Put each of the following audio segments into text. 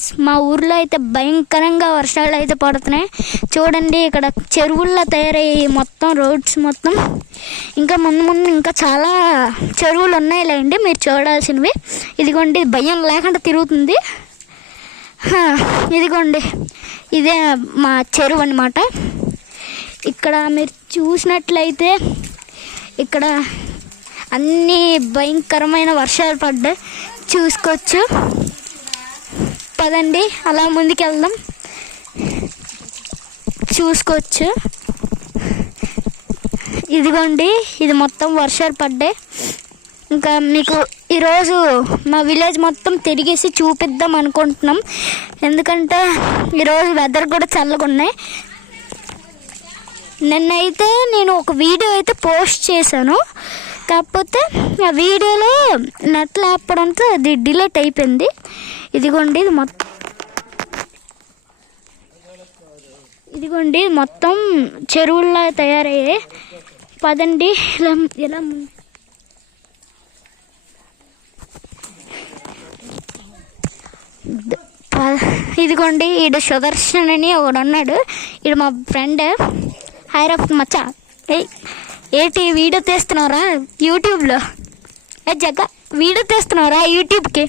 Friends, మా ఊర్లో అయితే భయంకరంగా వర్షాలు అయితే పడుతున్నాయి. చూడండి, ఇక్కడ చెరువుల్లో తయారయ్యాయి మొత్తం రోడ్స్ మొత్తం. ఇంకా ముందు ముందు ఇంకా చాలా చెరువులు ఉన్నాయిలేండి మీరు చూడాల్సినవి. ఇదిగోండి, భయం లేకుండా తిరుగుతుంది. ఇదిగోండి, ఇదే మా చెరువు అన్నమాట. ఇక్కడ మీరు చూసినట్లయితే ఇక్కడ అన్నీ భయంకరమైన వర్షాలు పడ్డాయి, చూసుకోవచ్చు. పదండి అలా ముందుకు వెళ్దాం, చూసుకోవచ్చు. ఇదిగోండి, ఇది మొత్తం వర్షాలు పడ్డాయి. ఇంకా మీకు ఈరోజు మా విలేజ్ మొత్తం తిరిగేసి చూపిద్దాం అనుకుంటున్నాం. ఎందుకంటే ఈరోజు వెదర్ కూడా చల్లగా ఉన్నాయి. నిన్నైతే నేను ఒక వీడియో అయితే పోస్ట్ చేశాను, కాకపోతే ఆ వీడియోలో నెట్ లేపడంతో అది డిలీట్ అయిపోయింది. ఇదిగోండి, ఇదిగోండి మొత్తం చెరువుల్లా తయారయ్యాయి. పదండి ఇలా ఇదిగోండి, ఈడు సుదర్శన్ అని ఒకడు అన్నాడు. ఈడు మా ఫ్రెండ్. హైరఫ్ మచ్చా, ఏంటి వీడియో తీస్తున్నారా యూట్యూబ్లో? జగ్గ వీడియో తీస్తున్నారా యూట్యూబ్కి?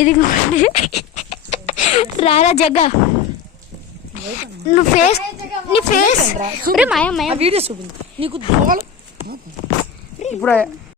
ఇదిగోండి, రారా జగ్గ, నీ ఫేస్ వీడియో చూపింది నీకు ఇప్పుడు